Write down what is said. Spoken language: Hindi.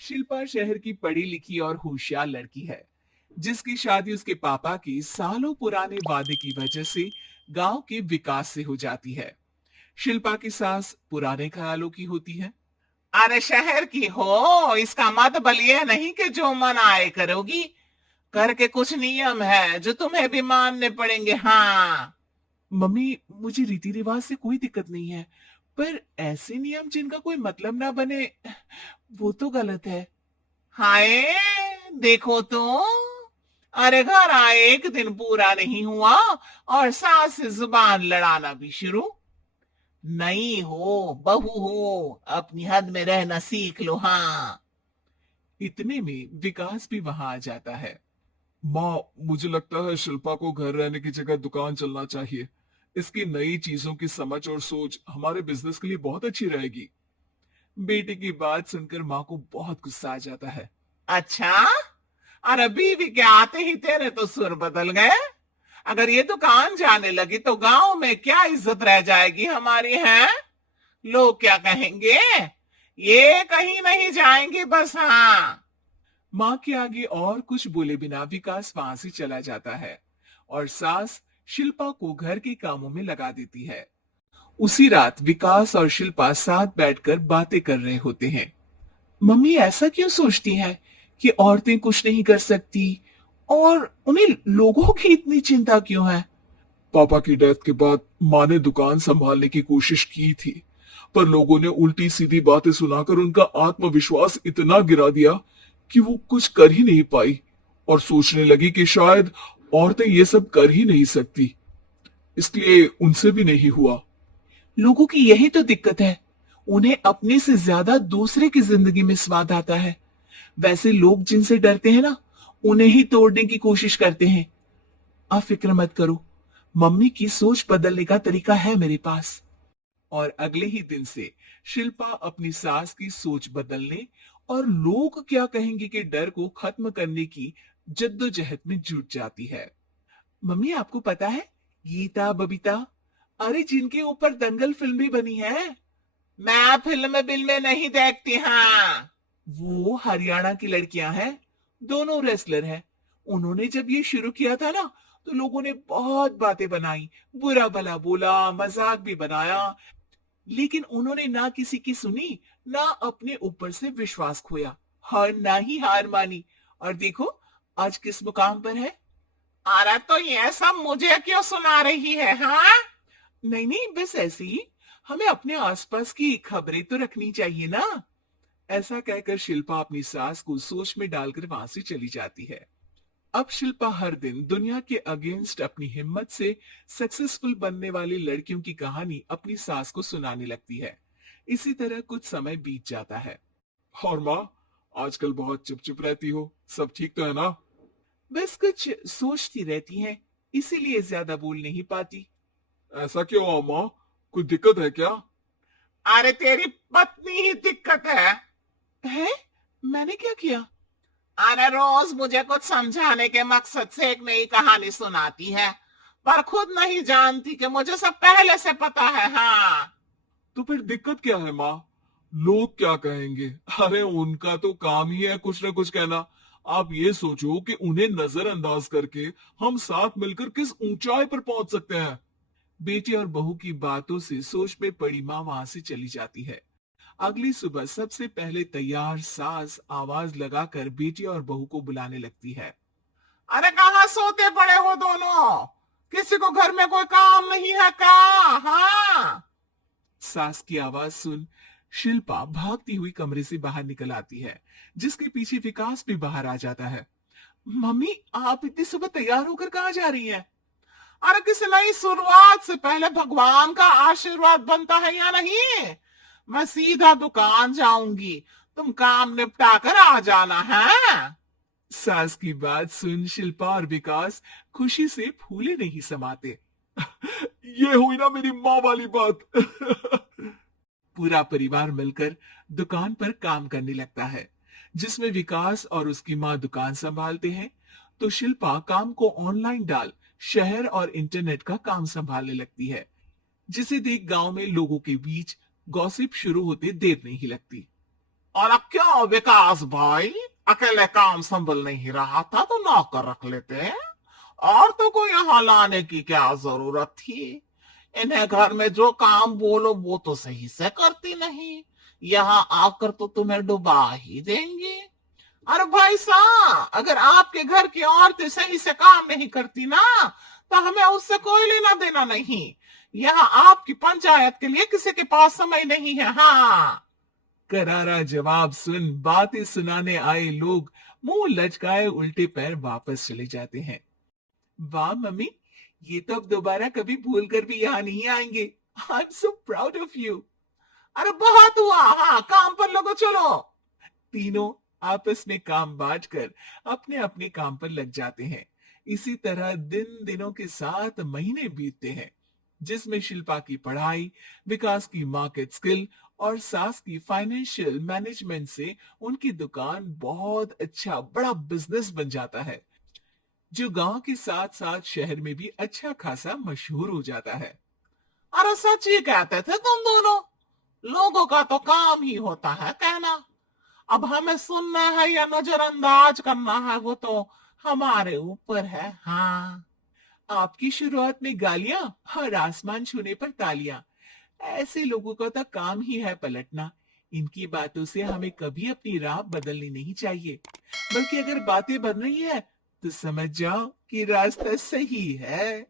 शिल्पा शहर की पढ़ी लिखी और होशियार लड़की है, जिसकी शादी उसके पापा के सालों पुराने वादे की वजह से गांव के विकास से हो जाती है। शिल्पा की सास पुराने ख्यालों की होती है। अरे शहर की हो, इसका मतलब ये नहीं कि जो मन आए करोगी। घर के कुछ नियम है जो तुम्हें भी मानने पड़ेंगे। हाँ। मम्मी, मुझे रीति रिवाज से कोई दिक्कत नहीं है, पर ऐसे नियम जिनका कोई मतलब ना बने, वो तो गलत है। हाय, देखो तो। अरे घर आए एक दिन पूरा नहीं हुआ और सास से जुबान लड़ाना भी शुरू। नहीं हो, बहू हो, अपनी हद में रहना सीख लो। हाँ। इतने में विकास भी वहां आ जाता है। माँ, मुझे लगता है शिल्पा को घर रहने की जगह दुकान चलना चाहिए। इसकी नई चीजों की समझ और सोच हमारे बिजनेस के लिए बहुत अच्छी रहेगी। बेटे की बात सुनकर माँ को बहुत गुस्सा आ जाता है। अच्छा। अरे बीवी के आते ही तेरे तो सुर बदल गए। अगर ये दुकान जाने लगी तो गांव में क्या इज्जत रह जाएगी हमारी है। लोग क्या कहेंगे। ये कहीं नहीं जाएंगे बस। हाँ। माँ के आगे और कुछ बोले बिना विकास वहां से चला जाता है और सास शिल्पा को घर के कामों में लगा देती है। उसी रात विकास और शिल्पा साथ बैठकर बातें कर रहे होते हैं। मम्मी ऐसा क्यों सोचती हैं कि औरतें कुछ नहीं कर सकती, और उन्हें लोगों की इतनी चिंता क्यों है? पापा की डेथ के बाद माँ ने दुकान संभालने की कोशिश की थी, पर लोगों ने उल्टी सीधी बातें सुनाकर उनका आत्मविश्वास इतना गिरा दिया कि वो कुछ कर ही नहीं पाई और सोचने लगी कि शायद औरतें ये सब कर ही नहीं सकती, इसलिए उनसे भी नहीं हुआ। लोगों की यही तो दिक्कत है, उन्हें अपने से ज्यादा दूसरे की जिंदगी में स्वाद आता है। वैसे लोग जिनसे डरते हैं ना, उन्हें ही तोड़ने की कोशिश करते हैं। आप फिक्र मत करो, मम्मी की सोच बदलने का तरीका है मेरे पास। और अगले ही दिन से शिल्पा अपनी सास की सोच बदलने और लोग क्या कहेंगे के डर को खत्म करने की जद्दोजहद में जुट जाती है। मम्मी, आपको पता है, गीता बबीता, अरे जिनके ऊपर दंगल फिल्म भी बनी है, मैं फिल्म बिल्म नहीं देखती। हाँ। वो हरियाणा की लड़कियां हैं, दोनों रेसलर हैं। उन्होंने जब ये शुरू किया था ना, तो लोगों ने बहुत बातें बनाई, बुरा भला बोला, मजाक भी बनाया, लेकिन उन्होंने ना किसी की सुनी, ना अपने ऊपर से विश्वास खोया, और ना ही हार मानी। और देखो, आज किस मुकाम पर है। अरे तो ये सब मुझे क्यों सुना रही है। हाँ। नहीं नहीं, बस ऐसे ही, हमें अपने आसपास की खबरें तो रखनी चाहिए ना। ऐसा कहकर शिल्पा अपनी सास को सोच में डालकर वहां से चली जाती है। अब शिल्पा हर दिन दुनिया के अगेंस्ट अपनी हिम्मत से सक्सेसफुल बनने वाली लड़कियों की कहानी अपनी सास को सुनाने लगती है। इसी तरह कुछ समय बीत जाता है। और माँ, आजकल बहुत चुप चुप रहती हो, सब ठीक तो है ना? बस कुछ सोचती रहती हैं, इसीलिए ज्यादा बोल नहीं पाती। ऐसा क्यों अम्मा? कोई दिक्कत है क्या? अरे तेरी पत्नी ही दिक्कत है? मैंने क्या किया? अरे रोज मुझे कुछ समझाने के मकसद से एक नई कहानी सुनाती है, पर खुद नहीं जानती कि मुझे सब पहले से पता है। हाँ। तो फिर दिक्कत क्या है माँ? लोग क्या कहेंगे? अरे उनका तो काम ही है कुछ ना कुछ कहना। आप ये सोचो कि उन्हें नजरअंदाज करके हम साथ मिलकर किस ऊंचाई पर पहुंच सकते हैं। बेटे और बहू की बातों से सोच में पड़ी माँ वहां से चली जाती है। अगली सुबह सबसे पहले तैयार सास आवाज लगाकर बेटी और बहू को बुलाने लगती है। अरे कहाँ सोते पड़े हो दोनों। किसी को घर में कोई काम नहीं है क्या। हाँ। सास की आवाज सुन शिल्पा भागती हुई कमरे से बाहर निकल आती है, जिसके पीछे विकास भी बाहर आ जाता है। मम्मी, आप इतनी सुबह तैयार होकर कहाँ जा रही हैं? अरे किसी नई शुरुआत से पहले भगवान का आशीर्वाद बनता है या नहीं। मैं सीधा दुकान जाऊंगी, तुम काम निपटा कर आ जाना है। सास की बात सुन शिल्पा और विकास खुशी से फूले नहीं समाते। ये हुई ना मेरी माँ वाली बात। पूरा परिवार मिलकर दुकान पर काम करने लगता है, जिसमें विकास और उसकी माँ दुकान संभालते हैं, तो शिल्पा काम को ऑनलाइन डाल शहर और इंटरनेट का काम संभालने लगती है, जिसे देख गांव में लोगों के बीच गॉसिप शुरू होते देर नहीं लगती। और अब क्या विकास भाई, अकेले काम संभल नहीं रहा था तो नौकर रख लेते। और तो कोई यहाँ लाने की क्या जरूरत थी। इन्हें घर में जो काम बोलो वो तो सही से करती नहीं, यहाँ आकर तो तुम्हें डुबा ही देंगी। अरे भाई साहब, अगर आपके घर की औरतें सही से काम नहीं करती ना, तो हमें उससे कोई लेना देना नहीं। यहाँ आपकी पंचायत के लिए किसी के पास समय नहीं है। हाँ, करारा जवाब सुन बातें सुनाने आए लोग मुंह लचकाए उल्टे पैर वापस चले जाते हैं। वाह मम्मी, ये तो अब दोबारा कभी भूल कर भी यहाँ नहीं आएंगे। I am so proud of you. अरे बहुत हुआ, हाँ काम पर लोगो चलो। तीनों आपस में काम बांटकर अपने अपने काम पर लग जाते हैं। इसी तरह दिन दिनों के साथ महीने बीतते हैं, जिसमें शिल्पा की पढ़ाई, विकास की मार्केट स्किल और सास की फाइनेंशियल मैनेजमेंट से उनकी दुकान बहुत अच्छा बड़ा बिजनेस बन जाता है, जो गांव के साथ साथ शहर में भी अच्छा खासा मशहूर हो जाता है। अरे सच ही कहते थे तुम दोनों, लोगों का तो काम ही होता है कहना। अब हमें सुनना है या नजरअंदाज करना है वो तो हमारे ऊपर है। हाँ, आपकी शुरुआत में गालियां और आसमान छूने पर तालियां, ऐसे लोगों का तो काम ही है पलटना। इनकी बातों से हमें कभी अपनी राह बदलनी नहीं चाहिए, बल्कि अगर बातें बन रही है तो समझ जाओ कि रास्ता सही है।